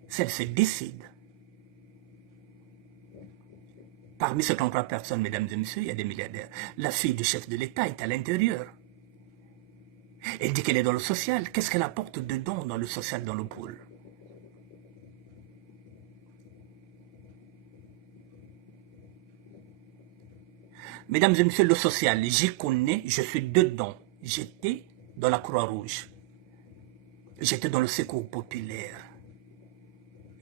celles se décident. Parmi ces 33 personnes, mesdames et messieurs, il y a des milliardaires. La fille du chef de l'État est à l'intérieur. Elle dit qu'elle est dans le social. Qu'est-ce qu'elle apporte dedans dans le social, dans le pôle? Mesdames et messieurs, le social, j'y connais, je suis dedans. J'étais dans la Croix-Rouge. J'étais dans le secours populaire.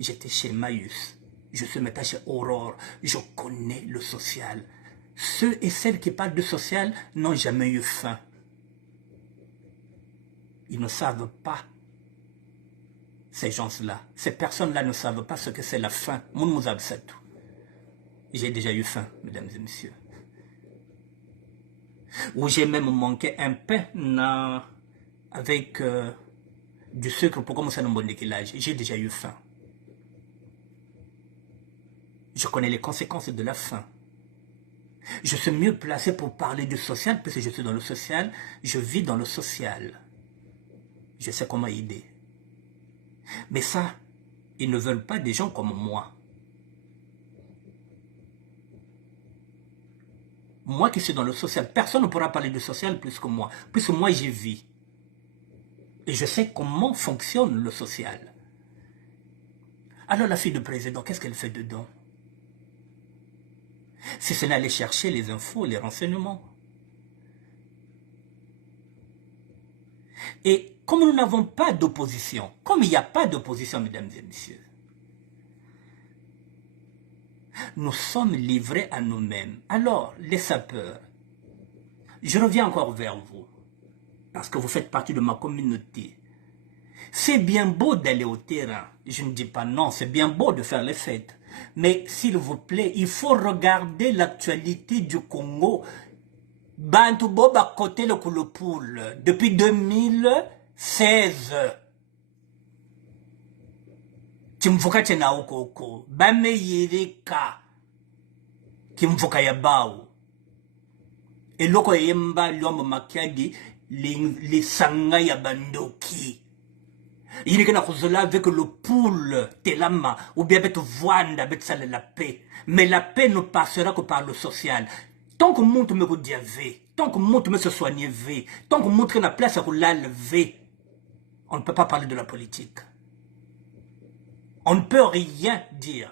J'étais chez Maïus. Je suis maintenant chez Aurore. Je connais le social. Ceux et celles qui parlent de social n'ont jamais eu faim. Ils ne savent pas. Ces gens-là, ces personnes-là ne savent pas ce que c'est la faim. J'ai déjà eu faim, mesdames et messieurs. Où j'ai même manqué un pain avec du sucre pour commencer à un bon décalage. J'ai déjà eu faim. Je connais les conséquences de la faim. Je suis mieux placé pour parler du social, puisque je suis dans le social, je vis dans le social. Je sais comment aider. Mais ça, ils ne veulent pas des gens comme moi. Moi qui suis dans le social, personne ne pourra parler du social plus que moi, puisque moi j'y vis. Et je sais comment fonctionne le social. Alors la fille du président, qu'est-ce qu'elle fait dedans? Si ce n'est aller chercher les infos, les renseignements. Et comme nous n'avons pas d'opposition, comme il n'y a pas d'opposition, mesdames et messieurs, nous sommes livrés à nous-mêmes. Alors, les sapeurs, je reviens encore vers vous, parce que vous faites partie de ma communauté. C'est bien beau d'aller au terrain, je ne dis pas non, c'est bien beau de faire les fêtes. Mais s'il vous plaît, il faut regarder l'actualité du Congo. Bantu Boba côté le Kouloupoul, depuis 2016. Timfuka tena huko bame yirika kimfuka ya bao eloko yemba lyombo makiadi li sanga ya bandoki yirika na kuzola avec le poule telama ou bien avec voanda avec ça la paix, mais la paix ne passera que par le social. Tant que monde me diavé, tant que monde me se soigner ve, tant que monde na place à lever, on ne peut pas parler de la politique. On ne peut rien dire.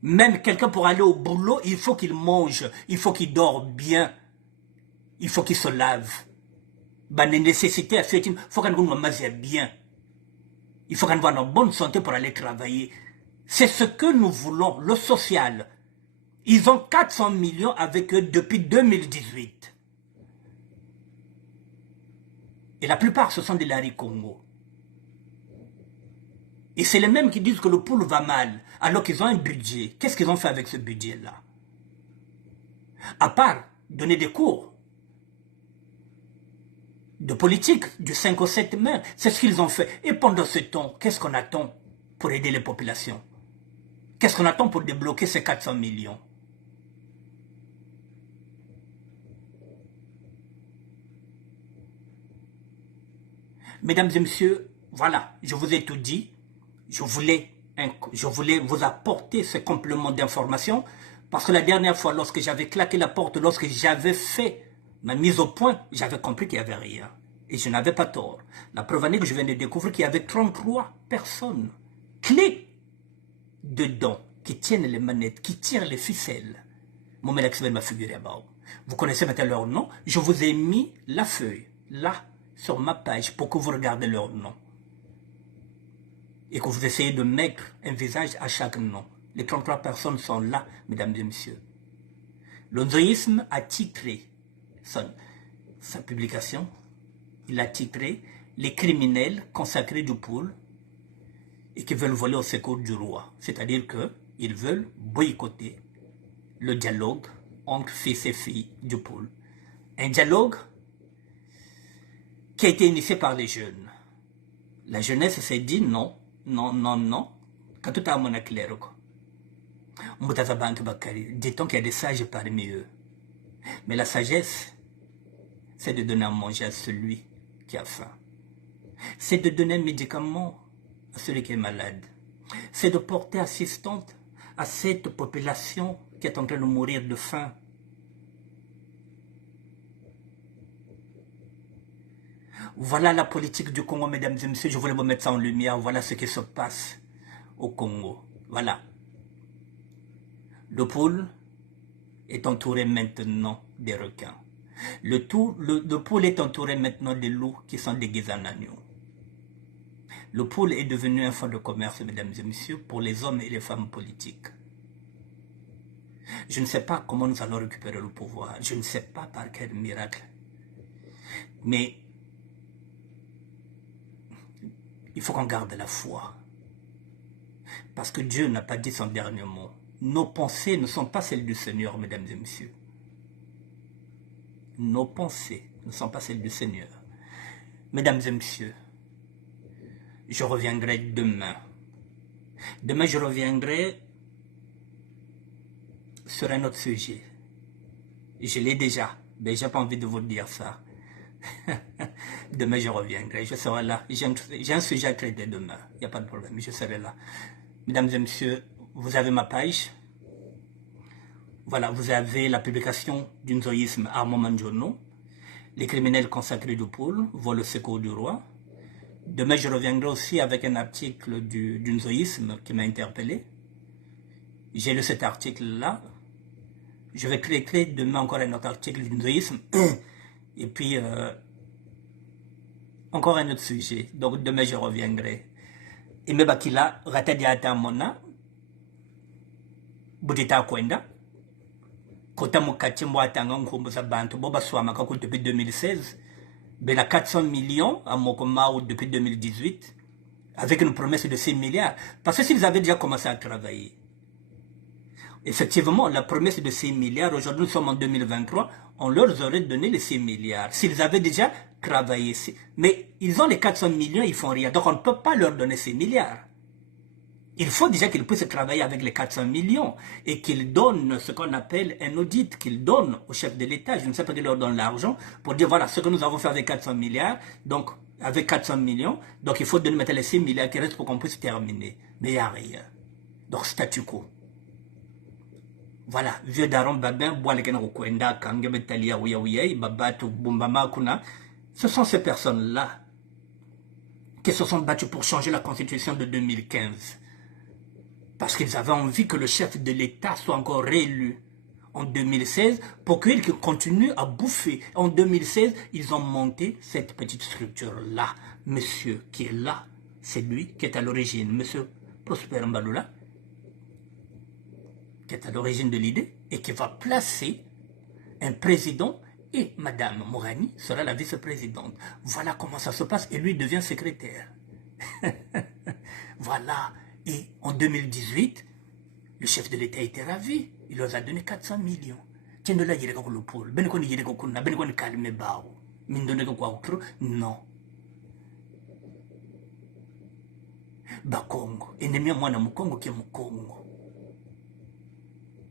Même quelqu'un pour aller au boulot, il faut qu'il mange, il faut qu'il dort bien, il faut qu'il se lave. Les nécessités à faire, il faut qu'on mange bien. Il faut qu'on soit en bonne santé pour aller travailler. C'est ce que nous voulons, le social. Ils ont 400 millions avec eux depuis 2018. Et la plupart, ce sont des Larry Congo. Et c'est les mêmes qui disent que le poule va mal, alors qu'ils ont un budget. Qu'est-ce qu'ils ont fait avec ce budget-là? À part donner des cours. de politique, du 5 au 7 mai. C'est ce qu'ils ont fait. Et pendant ce temps, qu'est-ce qu'on attend pour aider les populations? Qu'est-ce qu'on attend pour débloquer ces 400 millions? Mesdames et messieurs, voilà, je vous ai tout dit. Je voulais vous apporter ce complément d'information parce que la dernière fois, lorsque j'avais claqué la porte, lorsque j'avais fait ma mise au point, j'avais compris qu'il n'y avait rien. Et je n'avais pas tort. La preuve en est que je viens de découvrir qu'il y avait 33 personnes clés dedans qui tiennent les manettes, qui tirent les ficelles. Mon Melaxibel m'a figuré à bas. Vous connaissez maintenant leur nom. Je vous ai mis la feuille, là, sur ma page, pour que vous regardez leur nom. Et que vous essayez de mettre un visage à chaque nom. Les 33 personnes sont là, mesdames et messieurs. Le nzoïsme a titré sa publication, il a titré « Les criminels consacrés du pôle et qui veulent voler au secours du roi ». C'est-à-dire qu'ils veulent boycotter le dialogue entre fils et filles du pôle. Un dialogue qui a été initié par les jeunes. La jeunesse s'est dit non, non, non, non. Quand tout a mon clair, dit-on qu'il y a des sages parmi eux. Mais la sagesse, c'est de donner à manger à celui qui a faim. C'est de donner un médicament à celui qui est malade. C'est de porter assistance à cette population qui est en train de mourir de faim. Voilà la politique du Congo, mesdames et messieurs. Je voulais vous mettre ça en lumière. Voilà ce qui se passe au Congo. Voilà. Le pôle est entouré maintenant des requins. Le pôle est entouré maintenant des loups qui sont déguisés en agneaux. Le pôle est devenu un fonds de commerce, mesdames et messieurs, pour les hommes et les femmes politiques. Je ne sais pas comment nous allons récupérer le pouvoir. Je ne sais pas par quel miracle. Mais il faut qu'on garde la foi. Parce que Dieu n'a pas dit son dernier mot. Nos pensées ne sont pas celles du Seigneur, mesdames et messieurs. Nos pensées ne sont pas celles du Seigneur. Mesdames et messieurs, je reviendrai demain. Demain, je reviendrai sur un autre sujet. Je l'ai déjà, mais je n'ai pas envie de vous dire ça. Demain, je reviendrai, je serai là. J'ai un sujet à traiter demain, il n'y a pas de problème, je serai là. Mesdames et messieurs, vous avez ma page. Voilà, vous avez la publication du nzoïsme Armand Manjono, les criminels consacrés du pôle, volent le secours du roi. Demain, je reviendrai aussi avec un article du nzoïsme qui m'a interpellé. J'ai lu cet article-là. Je vais créer demain encore un autre article du nzoïsme. Et puis, encore un autre sujet. Donc, demain, je reviendrai. Et me bakila, ratadiata mona, budita kwenda. Kota mukati mwatanga nkumbuza bantu boba swamaka depuis 2016. Ben à 400 millions à Mokomao depuis 2018, avec une promesse de 6 milliards. Parce que s'ils avaient déjà commencé à travailler, effectivement, la promesse de 6 milliards, aujourd'hui nous sommes en 2023, on leur aurait donné les 6 milliards. S'ils avaient déjà travaillé. Mais ils ont les 400 millions, ils font rien. Donc on ne peut pas leur donner 6 milliards. Il faut déjà qu'ils puissent travailler avec les 400 millions et qu'ils donnent ce qu'on appelle un audit, qu'ils donnent au chef de l'État. Je ne sais pas qu'ils leur donnent l'argent pour dire voilà ce que nous avons fait avec 400 milliards, donc avec 400 millions, donc il faut donner maintenant les 6 milliards qui restent pour qu'on puisse terminer. Mais il n'y a rien. Donc statu quo. Voilà, vieux daron babin, ce sont ces personnes-là qui se sont battues pour changer la constitution de 2015. Parce qu'ils avaient envie que le chef de l'État soit encore réélu en 2016 pour qu'il continue à bouffer. En 2016, ils ont monté cette petite structure-là. Monsieur qui est là, c'est lui qui est à l'origine. Monsieur Prosper Mbaloula, qui est à l'origine de l'idée et qui va placer un président et Madame Morani sera la vice-présidente. Voilà comment ça se passe et lui devient secrétaire. Voilà. Et en 2018, le chef de l'État était ravi. Il leur a donné 400 millions. Tiens, là, il y a le pôle. Ben, il y a le calme bao. Mindoneko kwa ukru? Non. Bakongo. Ennemi à moi dans Mukongo qui est Mukongo.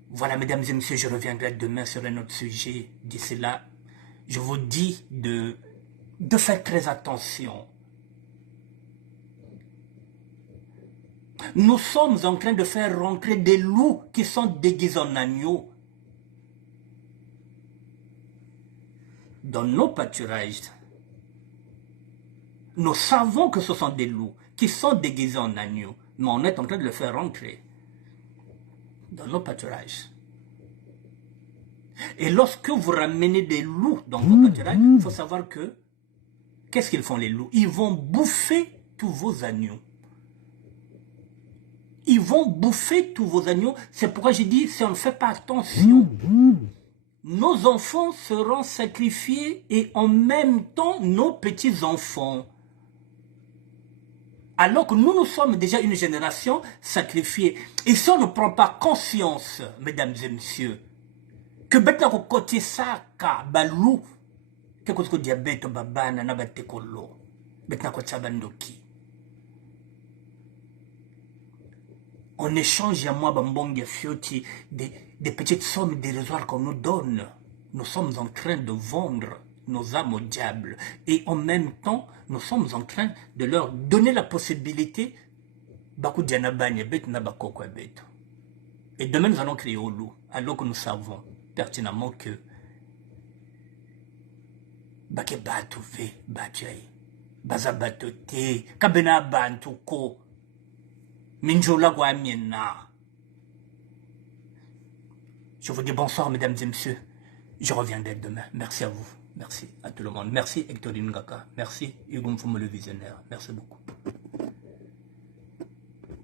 Voilà, mesdames et messieurs, je reviendrai demain sur un autre sujet. D'ici là, je vous dis de faire très attention. Nous sommes en train de faire rentrer des loups qui sont déguisés en agneaux dans nos pâturages. Nous savons que ce sont des loups qui sont déguisés en agneaux, mais on est en train de le faire rentrer dans nos pâturages. Et lorsque vous ramenez des loups dans vos pâturages, il faut savoir que, qu'est-ce qu'ils font les loups? Ils vont bouffer tous vos agneaux. Ils vont bouffer tous vos agneaux. C'est pourquoi j'ai dit, si on ne fait pas attention, nos enfants seront sacrifiés et en même temps nos petits-enfants. Alors que nous sommes déjà une génération sacrifiée. Et si on ne prend pas conscience, mesdames et messieurs, que maintenant qu'on côté ça, balou, que qu'on diabète, babana, nabate kolo, maintenant qu'on tchabandoki. On échange à moi, bambong, fioti, des petites sommes dérisoires qu'on nous donne. Nous sommes en train de vendre nos âmes au diable. Et en même temps, nous sommes en train de leur donner la possibilité. Et demain, nous allons créer au loup, alors que nous savons pertinemment que Bake Batouvé, Batjay, Bazabatote, Kabena Bantuko, Minjola Guamiena. Je vous dis bonsoir, mesdames et messieurs. Je reviendrai demain. Merci à vous. Merci à tout le monde. Merci Hectorine Ngaka. Merci Hugo Mfumo le visionnaire. Merci beaucoup.